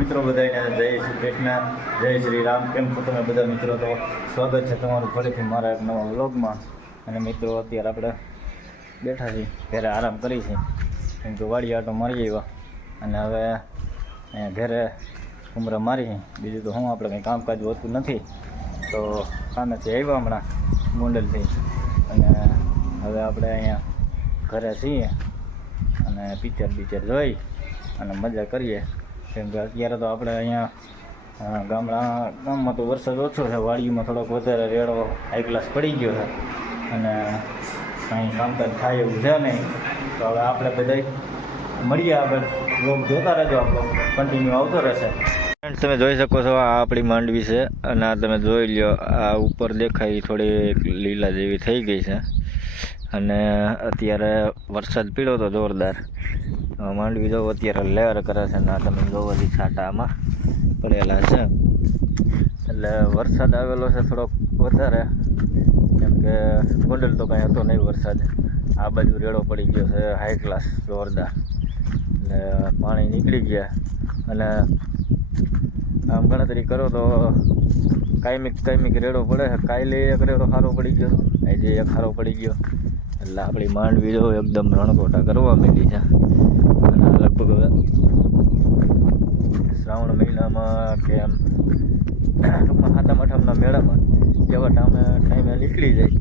મિત્રો બધાને જય શ્રી કૃષ્ણ, જય શ્રી રામ. કેમ છો તમે બધા મિત્રો? તો સ્વાગત છે તમારું ફરીથી મારા એક નવા વ્લોગમાં. અને મિત્રો, અત્યારે આપણે બેઠા છીએ. ઘરે આરામ કરી છે. કેમ કે વાડી આટો મારી આવ્યા. અને હવે અહીંયા ઘરે ઉમરા મારી બીજું તો હું આપણે કંઈ કામકાજ હોતું નથી. તો કામેથી આવ્યા હમણાં મુંડલથી અને હવે આપણે અહીંયા ઘરે છીએ. અને પિક્ચર બિક્ચર જોઈ અને મજા કરીએ. કેમ કે અત્યારે તો આપણે અહીંયા ગામડા, ગામમાં તો વરસાદ ઓછો છે, વાડીમાં થોડોક વધારે રેડો હાઈ ક્લાસ પડી ગયો છે. અને કાંઈ કામકાજ થાય એવું છે નહીં. તો હવે આપણે બધા મળીએ આગળ. લોક જોતા રહેજો આપણો. કન્ટિન્યુ આવતો રહેશે. તમે જોઈ શકો છો આ આપણી માંડવી છે. અને આ તમે જોઈ લ્યો, આ ઉપર દેખાય થોડી લીલા જેવી થઈ ગઈ છે. અને અત્યારે વરસાદ પીડ્યો હતો જોરદાર. માંડવી જો અત્યારે લેર કરે છે, ને તમે જોવો જી છાંટામાં પડેલા છે. એટલે વરસાદ આવેલો છે થોડોક વધારે, કેમ કે ગોંડલ તો કાંઈ હતો નહીં વરસાદ. આ બાજુ રેડો પડી ગયો છે હાઈ ક્લાસ જોરદાર. એટલે પાણી નીકળી ગયા. અને આમ ગણતરી કરો તો કાયમિક કાયમિક રેડો પડે કાલે એક રેડો સારો પડી ગયો, આજે એક સારો પડી ગયો. એટલે આપણી માંડવી જો એકદમ રણકોટા કરવા માંડી છે. અને લગભગ શ્રાવણ મહિનામાં કે એમ ટૂંકમાં સાતમ આઠમના મેળામાં જેવા ટાઈમે ટાઈમે નીકળી જાય.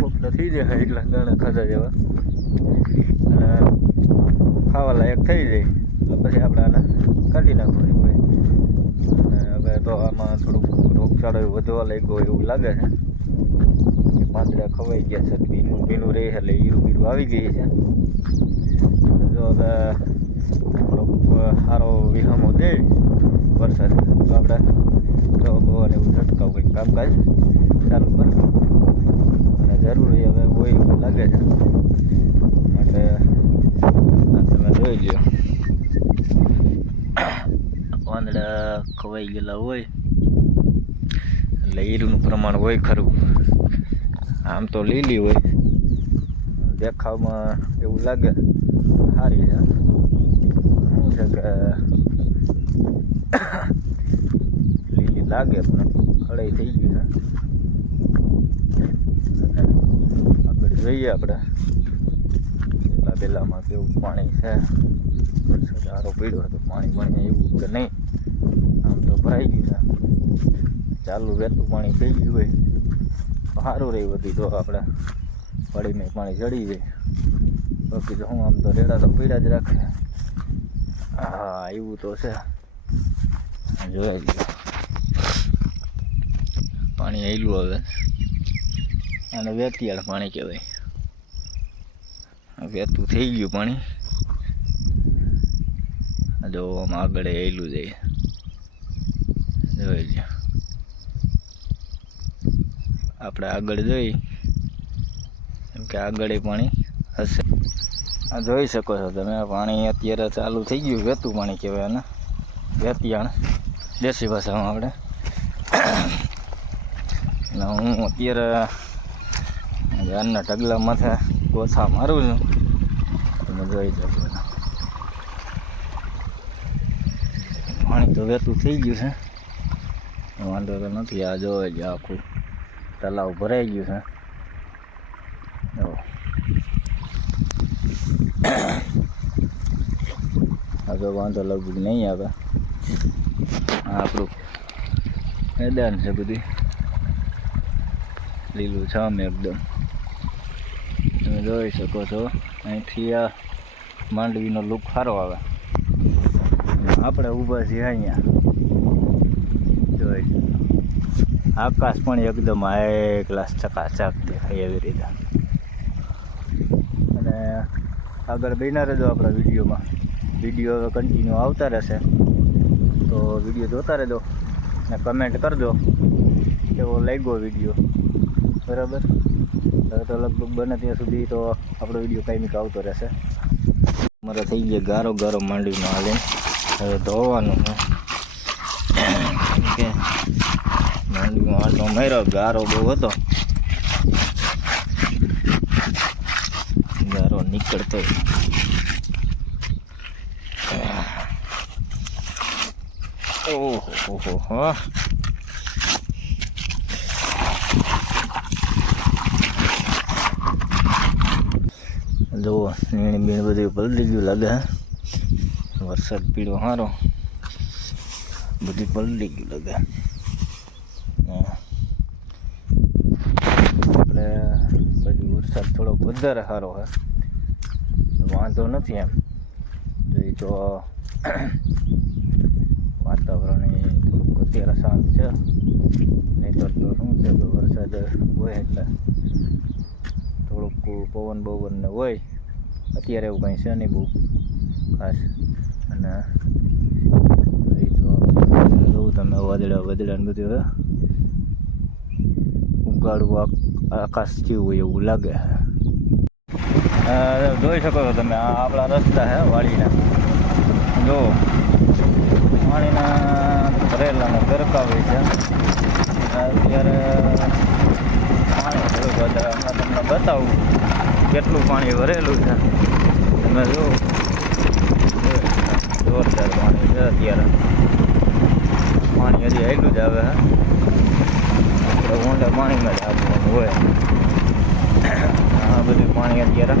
કોક તો થઈ જાય એટલા ગણે ખાધા જેવા. અને ખાવા લાયક થઈ જાય. પછી આપણે આને કાઢી નાખવાની હોય. હવે તો આમાં થોડુંક રોગચાળો વધવા લાગ્યો એવું લાગે છે. પાંદડા ખવાઈ ગયા છે ભીનું ભીનું રહે એટલે ઈરું બીરું આવી ગઈ છે. જો હવે થોડોક સારો વિહામો દે વરસાદ, તો આપણે દવા અને એવું છંટકાવ કંઈક કામકાજ ચાલુ કરશું અને જરૂરી હવે હોય એવું લાગે છે. એટલે તમે જોઈ લ્યો. પાંદડા ખવાઈ ગયેલા હોય, એટલે ઈરુનું પ્રમાણ હોય ખરું. આમ તો લીલી હોય. દેખાવમાં એવું લાગે. સારી છે. શું છે કે, લીલી લાગે પણ કળાઈ થઈ ગયું છે. આગળ જોઈએ આપણે. પેલા પેલામાં કેવું પાણી છે. સારો પીડ્યો હતો. પાણી પાણી એવું કે નહીં? આમ તો ભરાઈ ગયું છે. ચાલુ વહેતું પાણી થઈ ગયું હોય. સારું રહી બધી તો આપણે પડીને પાણી ચડી જાય. બાકી તો હું આમ તો રેડા તો પીડા જ રાખે. હા, એવું તો છે. જોઈ લ્યો પાણી આવેલું હવે. અને વેતિયાળ પાણી કહેવાય. વેતું થઈ ગયું પાણી. જો આમ આગળ આવેલું જાય. જોઈ લ્યો. આપણે આગળ જોઈ. એમ કે આગળ એ પાણી હશે. આ જોઈ શકો છો તમે પાણી અત્યારે ચાલુ થઈ ગયું વહેતું પાણી કહેવાય ને વેતિયાણ, દેશી ભાષામાં આપણે. હું અત્યારે ઘરના ઢગલા માથે ઓછા મારું છું. તમે જોઈ શકો પાણી તો વહેતું થઈ ગયું છે. વાંધો તો નથી, આ જોવે જ આખું. તલાવ ભરાઈ ગયું છે. હવે વાંધો લગભગ નહીં આવે. આપણું મેદાન છે બધું. લીલું છામ એકદમ. તમે જોઈ શકો છો, અહીંથી આ માંડવીનો લુક સારો આવે. આપણે ઊભા છીએ અહીંયા. જોઈ. આકાશ પણ એકદમ હાઈ ક્લાસ ચકાચક દેખાય એવી રીતે. અને આગળ બન્યા રહેજો આપણા વિડીયોમાં. વીડિયો હવે કન્ટિન્યુ આવતા રહેશે. તો વીડિયો જોતા રહેજો ને કમેન્ટ કરજો. કેવો લાગ્યો વીડિયો. બરાબર? હવે તો લગભગ બને ત્યાં સુધી તો આપણો વીડિયો કાંઈક આવતો રહેશે. અમારે થઈ ગયા ગારો ગારો માંડવીનો હાલીને. હવે ધોવાનું કે માંડવીમાં આટલો માર્યો ગારો બહુ હતો. ગારો નીકળતો ઓહો હો હો. જુઓ એની બીણ બધું પલળી ગયું લાગે. વરસાદ પીળો સારો બધી પલળી ગયું લાગે હા. એટલે પછી વરસાદ થોડોક વધારે સારો હે. વાંધો નથી એમ. જોઈ તો વાતાવરણ એ થોડુંક અત્યારે શાંત છે. નહીં તો શું છે કે વરસાદ હોય એટલે થોડુંક પવન બવન હોય. અત્યારે એવું કંઈ છે નહીં બહુ ખાસ. અને એ તો જોઉં તમે વાદળા વાદળા ને બધું ઉગાડવું આક- આકાશ જેવું હોય એવું લાગે જોઈ શકો છો તમે, આ આપણા રસ્તા છે વાડીના. જો, પાણીના ભરેલાનો ગરકાવે છે. અત્યારે પાણી ભરેલું વધારે હમણાં તમને બતાવું કેટલું પાણી ભરેલું છે. તમે જો, જોરદાર પાણી છે અત્યારે. પાણી હજી આવેલું જ આવે હે. ઊંડા પાણીમાં જ આપવાનું હોય. બધું પાણી અત્યારે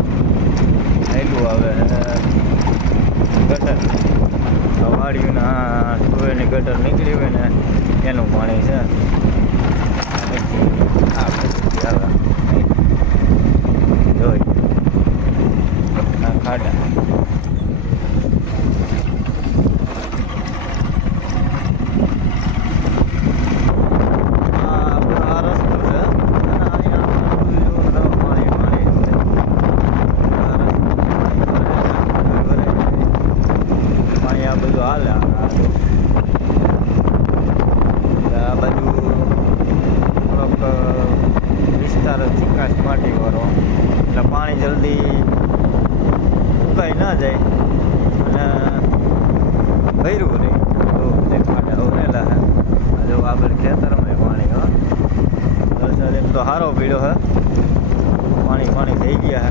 આવેલું આવે ગટર. વાડીઓના ટોયની ગટર નીકળી હોય ને, એનું પાણી છે આ બધું આવે જોઈ આ ખાડા આ આ રસ્તો છે અને અહીંયા બધું જો પાણી પાણી છે આ રસ્તો ભરે છે. પાણી આ બધું હાલે આ જો. એટલે આ બાજુ થોડોક અ, વિસ્તાર ચીકાશ માટીવાળો એટલે પાણી જલ્દી સુકાઈ ના જાય અને ભર્યું રહે તો તે ખાડા ઉરેલા હે આ જો આ બધું ખેતરમાં પાણી હા વરસાદ એમ તો સારો પીડ્યો હે. પાણી પાણી થઈ ગયા હે.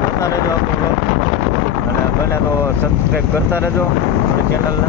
જોતા રહેજો આપણું અને બને તો સબસ્ક્રાઈબ કરતા રહેજો ચેનલને